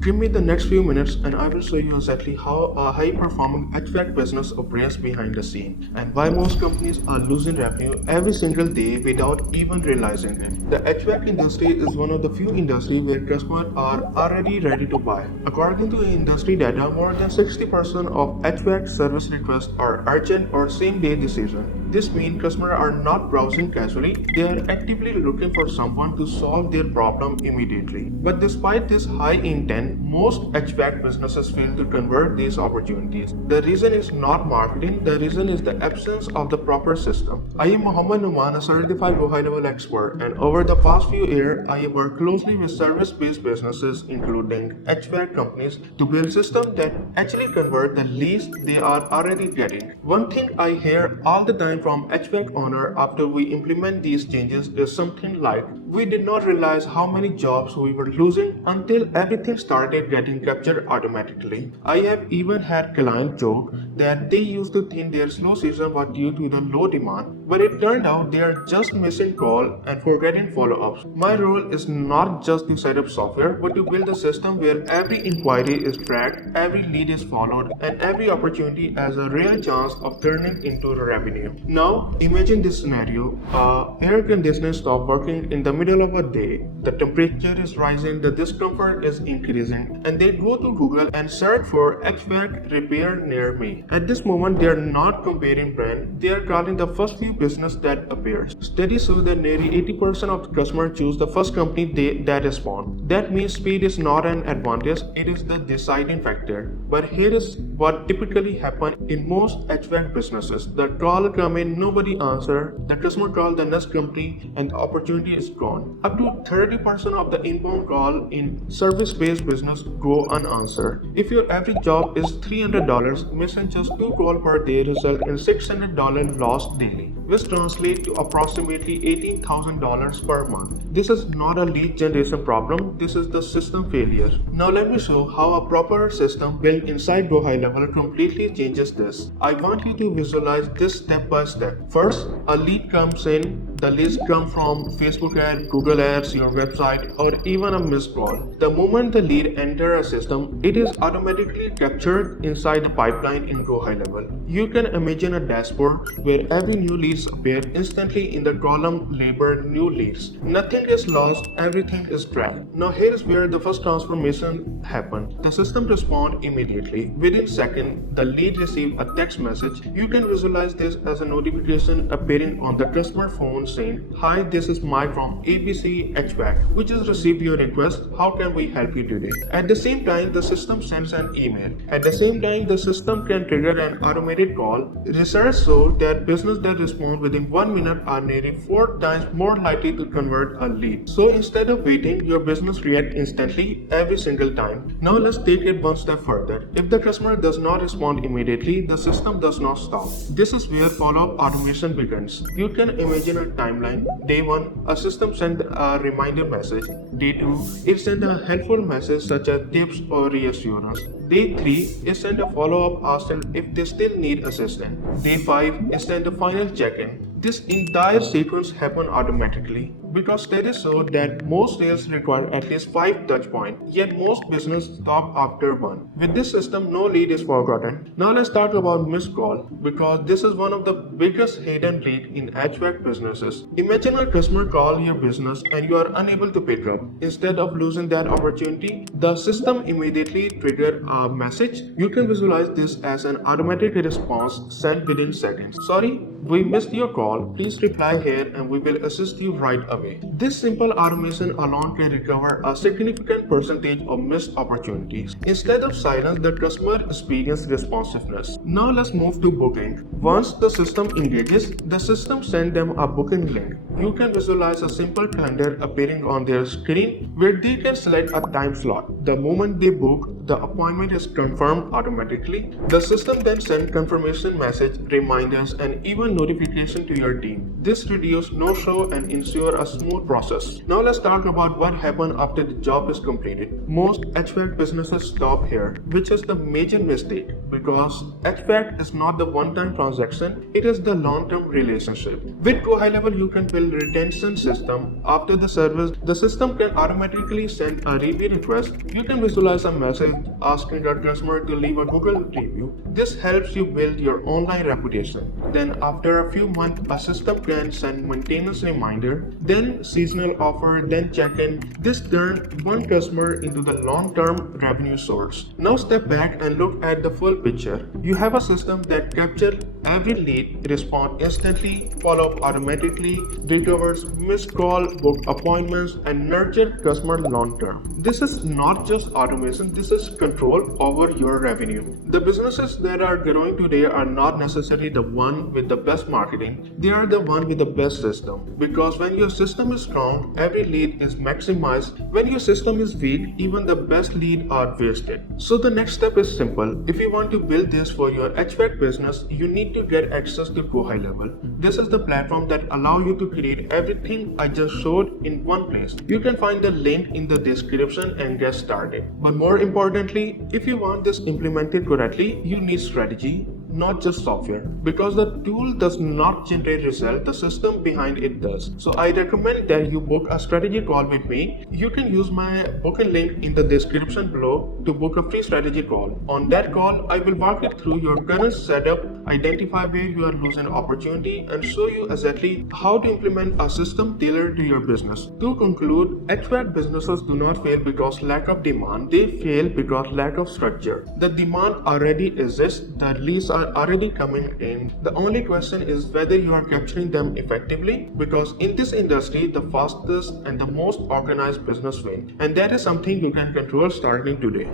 Give me the next few minutes and I will show you exactly how a high-performing HVAC business operates behind the scene and why most companies are losing revenue every single day without even realizing it. The HVAC industry is one of the few industries where customers are already ready to buy. According to industry data, more than 60% of HVAC service requests are urgent or same-day decisions. This means customers are not browsing casually, they are actively looking for someone to solve their problem immediately. But despite this high intent, most HVAC businesses fail to convert these opportunities. The reason is not marketing, the reason is the absence of the proper system. I am Mohammed Numan, a certified GoHighLevel expert, and over the past few years, I have worked closely with service-based businesses, including HVAC companies, to build systems that actually convert the leads they are already getting. One thing I hear all the time from HVAC owner after we implement these changes is something like, "We did not realize how many jobs we were losing until everything started getting captured automatically." I have even had clients joke that they used to think their slow season was due to the low demand, but it turned out they are just missing call and forgetting follow-ups. My role is not just to set up software, but to build a system where every inquiry is tracked, every lead is followed, and every opportunity has a real chance of turning into revenue. Now, imagine this scenario. Air conditioner stops working in the middle of a day. The temperature is rising, the discomfort is increasing, and they go to Google and search for HVAC repair near me. At this moment, they are not comparing brand, they are calling the first few business that appears. Studies show that nearly 80% of customers choose the first company that respond. That means speed is not an advantage, it is the deciding factor. But here is what typically happens in most HVAC businesses. The call come in, nobody answer, the customer call the next company, and the opportunity is gone. Up to 30% of the inbound call in service-based business go unanswered. If your average job is $300, missing just 2 calls per day result in $600 lost daily, which translates to approximately $18,000 per month. This is not a lead generation problem, this is the system failure. Now let me show how a proper system built inside GoHighLevel completely changes this. I want you to visualize this step by step. First, a lead comes in. The leads come from Facebook ad, Google ads, your website, or even a missed call. The moment the lead enters a system, it is automatically captured inside the pipeline in GoHighLevel. You can imagine a dashboard where every new leads appear instantly in the column labeled new leads. Nothing is lost, everything is tracked. Now here is where the first transformation happens. The system responds immediately. Within seconds, the lead receives a text message. You can visualize this as a notification appearing on the customer phone saying, "Hi, this is Mike from ABC HVAC. We just received your request. How can we help you today?" At the same time, the system sends an email. At the same time, the system can trigger an automated call. Research shows that businesses that respond within 1 minute are nearly 4 times more likely to convert a lead. So instead of waiting, your business reacts instantly every single time. Now let's take it one step further. If the customer does not respond immediately, the system does not stop. This is where follow-up automation begins. You can imagine a timeline. Day 1, a system sends a reminder message. Day 2, it sends a helpful message such as tips or reassurance. Day 3, it sends a follow-up asking if they still need assistance. Day 5, it sends a final check-in. This entire sequence happens automatically because studies show that most sales require at least 5 touch points, yet most businesses stop after 1. With this system, no lead is forgotten. Now let's talk about missed call, because this is one of the biggest hidden lead in HVAC businesses. Imagine a customer call your business and you are unable to pick up. Instead of losing that opportunity, the system immediately triggers a message. You can visualize this as an automatic response sent within seconds. "Sorry, we missed your call. Please reply here and we will assist you right away." This simple automation alone can recover a significant percentage of missed opportunities. Instead of silence, the customer experiences responsiveness. Now let's move to booking. Once the system engages, the system sends them a booking link. You can visualize a simple calendar appearing on their screen where they can select a time slot. The moment they book, the appointment is confirmed automatically. The system then sends confirmation message, reminders, and even instant notification to your team. This reduces no-show and ensure a smooth process. Now let's talk about what happens after the job is completed. Most HVAC businesses stop here, which is the major mistake because HVAC is not the one-time transaction, it is the long-term relationship. With GoHighLevel, you can build retention system. After the service, the system can automatically send a repeat request. You can visualize a message asking a customer to leave a Google review. This helps you build your online reputation. Then after a few months, a system can send maintenance reminder, then seasonal offer, then check-in. This turns one customer into the long-term revenue source. Now step back and look at the full picture. You have a system that captures every lead, responds instantly, follow up automatically, recovers missed call, book appointments, and nurture customer long-term. This is not just automation, this is control over your revenue. The businesses that are growing today are not necessarily the one with the best marketing, they are the one with the best system. Because when your system is strong, every lead is maximized. When your system is weak, even the best lead are wasted. So the next step is simple. If you want to build this for your HVAC business, you need to get access to GoHighLevel. This is the platform that allows you to create everything I just showed in one place. You can find the link in the description and get started. But more importantly, if you want this implemented correctly, you need strategy, not just software, because the tool does not generate result, the system behind it does. So I recommend that you book a strategy call with me. You can use my booking link in the description below to book a free strategy call. On that call, I will walk you through your current setup, identify where you are losing opportunity, and show you exactly how to implement a system tailored to your business. To conclude, HVAC businesses do not fail because lack of demand, they fail because lack of structure. The demand already exists, the leads are already coming in. The only question is whether you are capturing them effectively, because in this industry, the fastest and the most organized business win. And that is something you can control starting today.